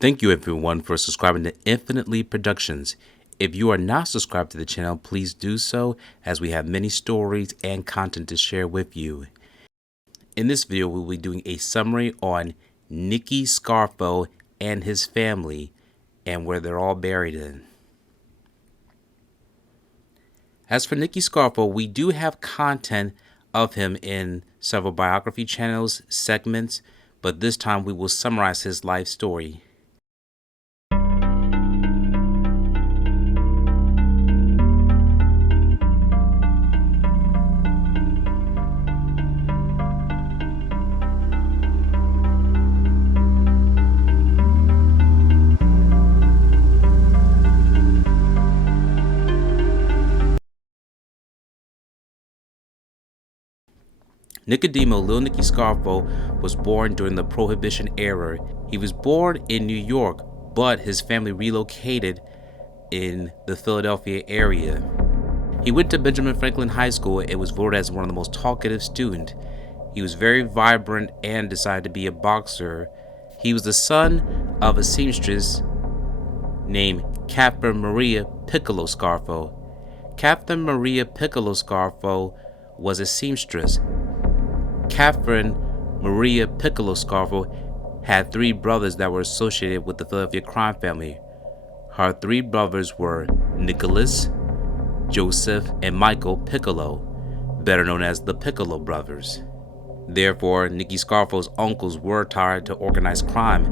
Thank you everyone for subscribing to Infinitely Productions. If you are not subscribed to the channel, please do so, as we have many stories and content to share with you. In this video, we will be doing a summary on Nicky Scarfo and his family and where they're all buried in. As for Nicky Scarfo, we do have content of him in several biography channels, segments, but this time we will summarize his life story. Nicodemo Lil Nicky Scarfo was born during the Prohibition era. He was born in New York, but his family relocated in the Philadelphia area. He went to Benjamin Franklin High School and was voted as one of the most talkative students. He was very vibrant and decided to be a boxer. He was the son of a seamstress named Captain Maria Piccolo Scarfo. Captain Maria Piccolo Scarfo was a seamstress. Catherine Maria Piccolo Scarfo had three brothers that were associated with the Philadelphia crime family. Her three brothers were Nicholas, Joseph, and Michael Piccolo, better known as the Piccolo brothers. Therefore, Nicky Scarfo's uncles were tied to organized crime.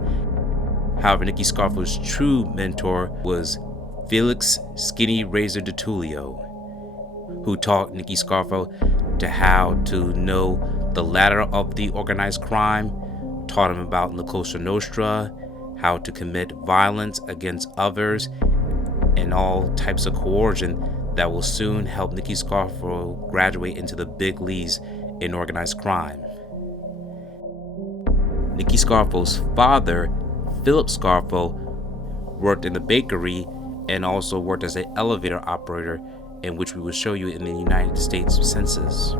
However, Nicky Scarfo's true mentor was Felix Skinny Razor DeTullio, who taught Nicky Scarfo to how to know the ladder of the organized crime, taught him about La Cosa Nostra, how to commit violence against others, and all types of coercion that will soon help Nicky Scarfo graduate into the big leagues in organized crime. Nicky Scarfo's father, Philip Scarfo, worked in the bakery and also worked as an elevator operator, in which we will show you in the United States Census.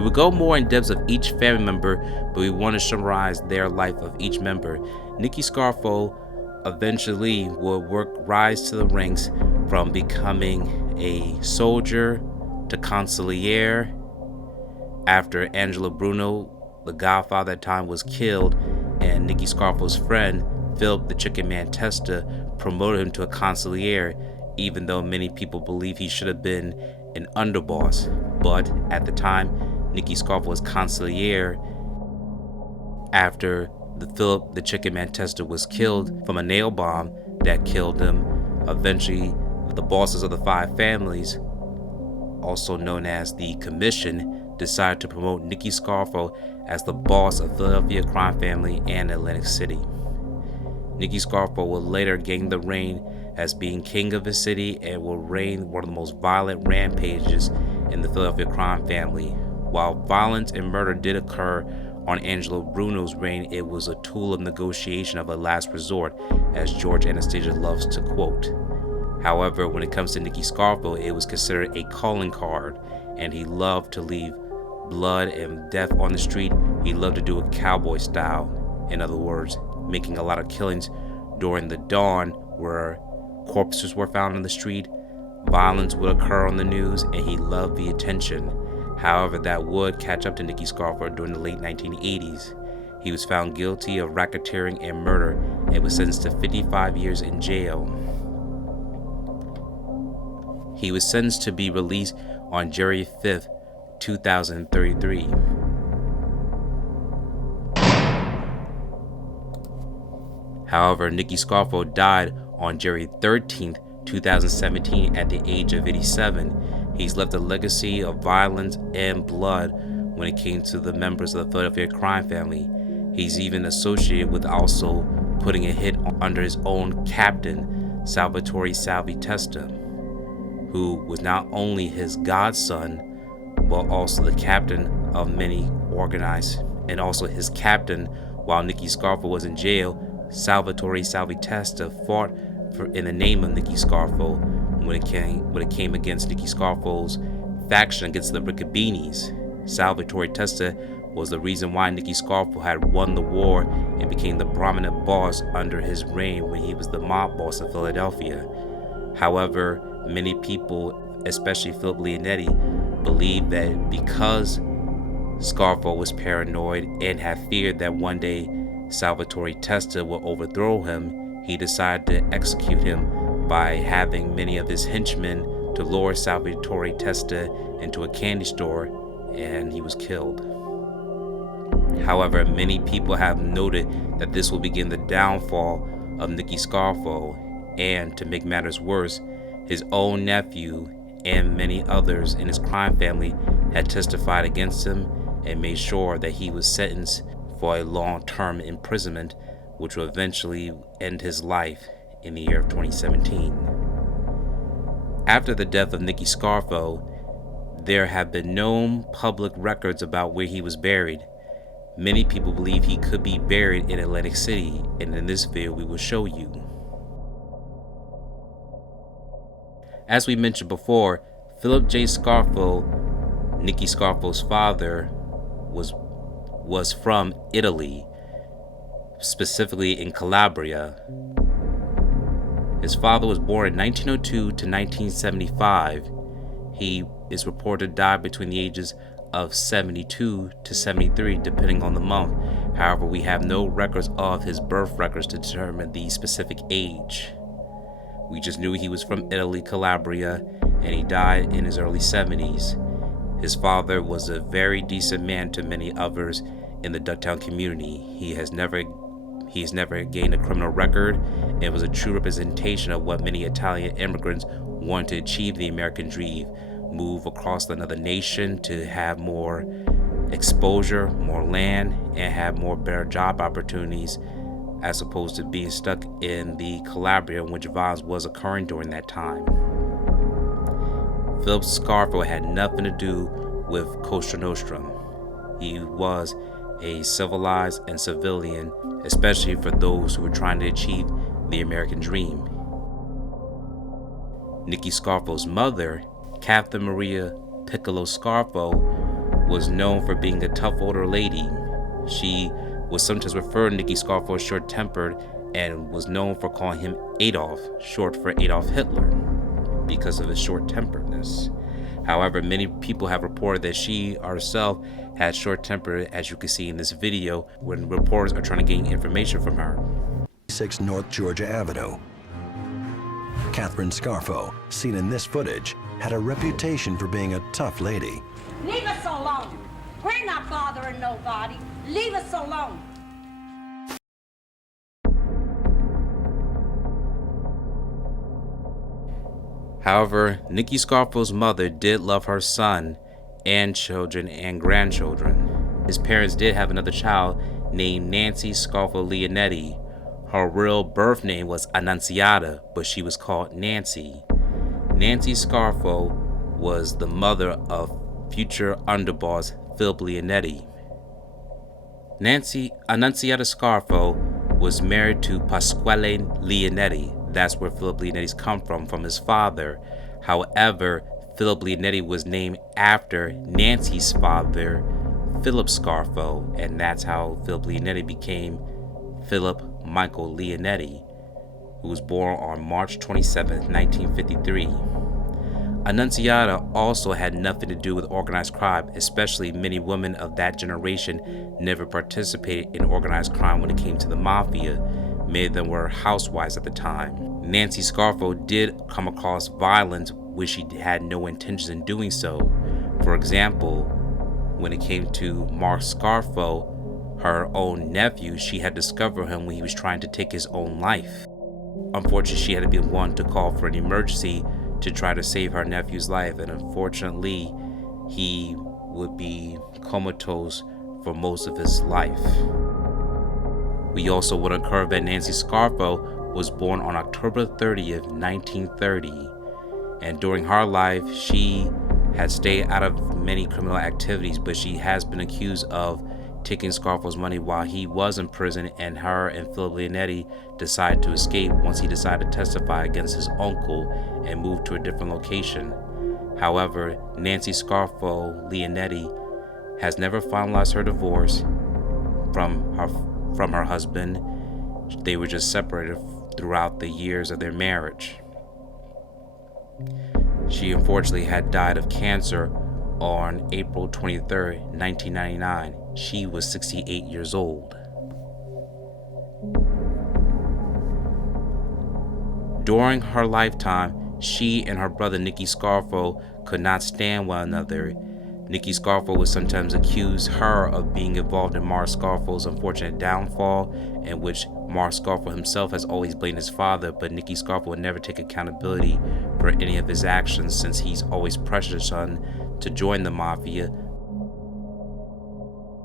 We will go more in depth of each family member, but we want to summarize their life of each member. Nicky Scarfo eventually would rise to the ranks from becoming a soldier to consigliere. After Angelo Bruno, the godfather at the time, was killed, and Nicky Scarfo's friend, Philip the Chicken Man Testa, promoted him to a consigliere, even though many people believe he should have been an underboss. But at the time, Nicky Scarfo was consigliere after Philip the Chicken Man Testa was killed from a nail bomb that killed him. Eventually, the bosses of the five families, also known as the Commission, decided to promote Nicky Scarfo as the boss of Philadelphia crime family and Atlantic City. Nicky Scarfo will later gain the reign as being king of the city and will reign one of the most violent rampages in the Philadelphia crime family. While violence and murder did occur on Angelo Bruno's reign, it was a tool of negotiation of a last resort, as George Anastasia loves to quote. However, when it comes to Nicky Scarfo, it was considered a calling card, and he loved to leave blood and death on the street. He loved to do it cowboy style. In other words, making a lot of killings during the dawn where corpses were found on the street. Violence would occur on the news, and he loved the attention. However, that would catch up to Nicky Scarfo during the late 1980s. He was found guilty of racketeering and murder and was sentenced to 55 years in jail. He was sentenced to be released on January 5th, 2033. However, Nicky Scarfo died on January 13th, 2017 at the age of 87. He's left a legacy of violence and blood when it came to the members of the Philadelphia crime family. He's even associated with also putting a hit under his own captain, Salvatore Salvi Testa, who was not only his godson, but also the captain of many organized, and also his captain While Nicky Scarfo was in jail, Salvatore Salvatesta fought in the name of Nicky Scarfo when it came against Nicky Scarfo's faction against the Riccabinis. Salvatore Testa was the reason why Nicky Scarfo had won the war and became the prominent boss under his reign when he was the mob boss of Philadelphia. However, many people, especially Philip Leonetti, believed that because Scarfo was paranoid and had feared that one day Salvatore Testa would overthrow him, he decided to execute him by having many of his henchmen to lure Salvatore Testa into a candy store, and he was killed. However, many people have noted that this will begin the downfall of Nicky Scarfo, and to make matters worse, his own nephew and many others in his crime family had testified against him and made sure that he was sentenced for a long-term imprisonment, which will eventually end his life in the year of 2017. After the death of Nicky Scarfo, there have been no public records about where he was buried. Many people believe he could be buried in Atlantic City, and in this video we will show you. As we mentioned before, Philip J Scarfo, Nicky Scarfo's father, was from Italy, specifically in Calabria. His father was born in 1902 to 1975. He is reported to die between the ages of 72 to 73, depending on the month. However, we have no records of his birth records to determine the specific age. We just knew he was from Italy, Calabria, and he died in his early 70s. His father was a very decent man to many others in the Ducktown community. He's never gained a criminal record and was a true representation of what many Italian immigrants wanted to achieve the American dream, move across another nation to have more exposure, more land, and have more better job opportunities, as opposed to being stuck in the Calabria in which violence was occurring during that time. Philip Scarfo had nothing to do with Cosa Nostra. He was a civilized and civilian, especially for those who were trying to achieve the American dream. Nicky Scarfo's mother, Catherine Maria Piccolo Scarfo, was known for being a tough older lady. She was sometimes referred to Nicky Scarfo as short-tempered and was known for calling him Adolf, short for Adolf Hitler, because of his short-temperedness. However, many people have reported that she herself had short temper, as you can see in this video, when reporters are trying to gain information from her. 6 North Georgia Avenue. Catherine Scarfo, seen in this footage, had a reputation for being a tough lady. Leave us alone. We're not bothering nobody. Leave us alone. However, Nicky Scarfo's mother did love her son and children and grandchildren. His parents did have another child named Nancy Scarfo Leonetti. Her real birth name was Annunziata, but she was called Nancy. Nancy Scarfo was the mother of future underboss Philip Leonetti. Annunziata Scarfo was married to Pasquale Leonetti. That's where Philip Leonetti's come from his father. However, Philip Leonetti was named after Nancy's father, Philip Scarfo, and that's how Philip Leonetti became Philip Michael Leonetti, who was born on March 27, 1953. Annunziata also had nothing to do with organized crime, especially many women of that generation never participated in organized crime when it came to the mafia. Many of them were housewives at the time. Nancy Scarfo did come across violence which she had no intentions in doing so. For example, when it came to Mark Scarfo, her own nephew, she had discovered him when he was trying to take his own life. Unfortunately, she had to be one to call for an emergency to try to save her nephew's life, and unfortunately, he would be comatose for most of his life. We also want to observe that Nancy Scarfo was born on October 30th, 1930, and during her life, she had stayed out of many criminal activities, but she has been accused of taking Scarfo's money while he was in prison, and her and Philip Leonetti decided to escape once he decided to testify against his uncle and moved to a different location. However, Nancy Scarfo Leonetti has never finalized her divorce from her husband. They were just separated throughout the years of their marriage. She unfortunately had died of cancer on April 23, 1999. She was 68 years old. During her lifetime, she and her brother Nicky Scarfo could not stand one another. Nicky Scarfo would sometimes accuse her of being involved in Maria Scarfo's unfortunate downfall, in which Maria Scarfo himself has always blamed his father, but Nicky Scarfo would never take accountability for any of his actions, since he's always pressured his son to join the mafia.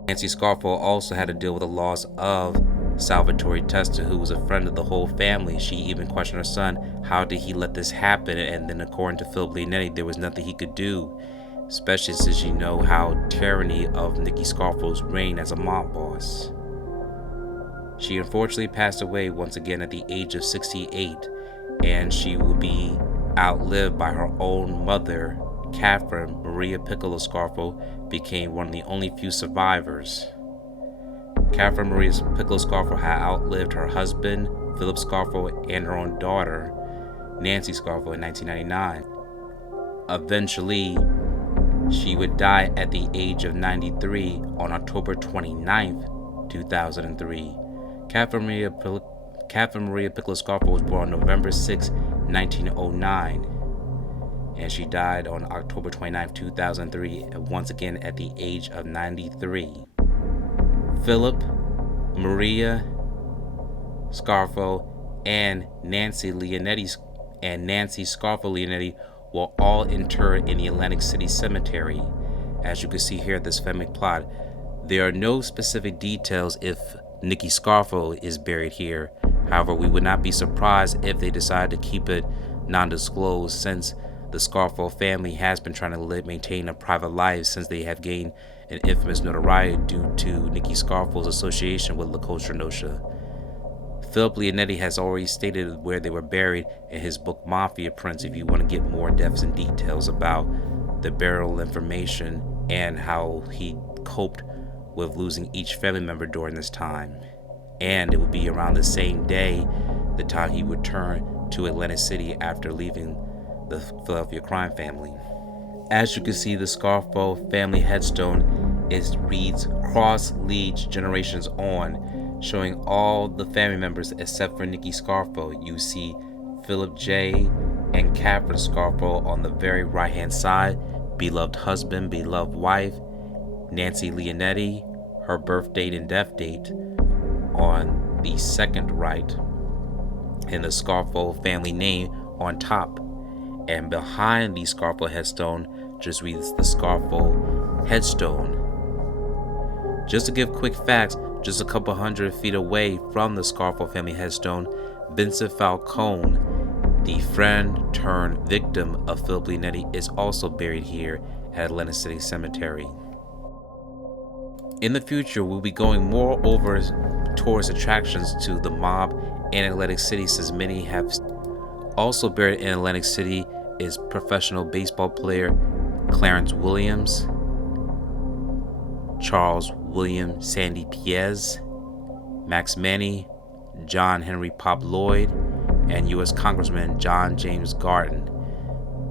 Nancy Scarfo also had to deal with the loss of Salvatore Testa, who was a friend of the whole family. She even questioned her son, how did he let this happen? And then according to Philip Leonetti, there was nothing he could do, especially since you know how tyranny of Nicky Scarfo's reign as a mob boss. She unfortunately passed away once again at the age of 68, and she will be outlived by her own mother. Catherine Maria Piccolo Scarfo became one of the only few survivors. Catherine Maria Piccolo Scarfo had outlived her husband, Philip Scarfo, and her own daughter, Nancy Scarfo, in 1999. Eventually, she would die at the age of 93 on October 29th, 2003. Catherine Maria Piccolo Scarfo was born on November 6, 1909. And she died on October 29, 2003, once again at the age of 93. Philip, Maria Scarfo, and Nancy Scarfo Leonetti were all interred in the Atlantic City Cemetery. As you can see here at this family plot, there are no specific details if Nicky Scarfo is buried here. However, we would not be surprised if they decide to keep it non-disclosed, since the Scarfo family has been trying to maintain a private life since they have gained an infamous notoriety due to Nicky Scarfo's association with La Cosa Nostra. Philip Leonetti has already stated where they were buried in his book Mafia Prince, if you want to get more depths and details about the burial information and how he coped with losing each family member during this time. And it would be around the same day, the time he would return to Atlantic City after leaving the Philadelphia crime family. As you can see, the Scarfo family headstone reads "Cross leads generations on," showing all the family members except for Nicky Scarfo. You see Philip J. and Catherine Scarfo on the very right hand side, beloved husband, beloved wife, Nancy Leonetti, her birth date and death date on the second right, and the Scarfo family name on top. And behind the Scarfo headstone just reads the Scarfo headstone. Just to give quick facts, just a couple 100 feet away from the Scarfo family headstone, Vincent Falcone, the friend turned victim of Philip Leonetti, is also buried here at Atlantic City Cemetery. In the future, we'll be going more over tourist attractions to the mob in Atlantic City, since many have. Also buried in Atlantic City is professional baseball player Clarence Williams, Charles William Sandy Piez, Max Manny, John Henry Pop Lloyd, and U.S. Congressman John James Garden.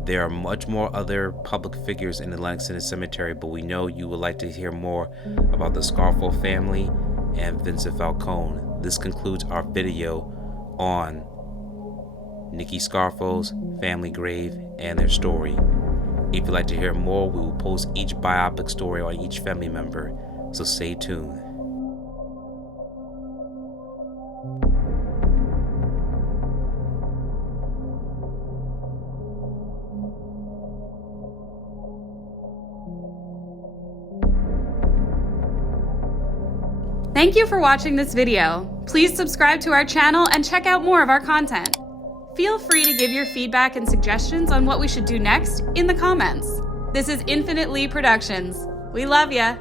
There are much more other public figures in the Atlantic City Cemetery, but we know you would like to hear more about the Scarfo family and Vincent Falcone. This concludes our video on Nicky Scarfo's family grave and their story. If you'd like to hear more, we will post each biopic story on each family member, so stay tuned. Thank you for watching this video. Please subscribe to our channel and check out more of our content. Feel free to give your feedback and suggestions on what we should do next in the comments. This is Infinite Lee Productions. We love ya.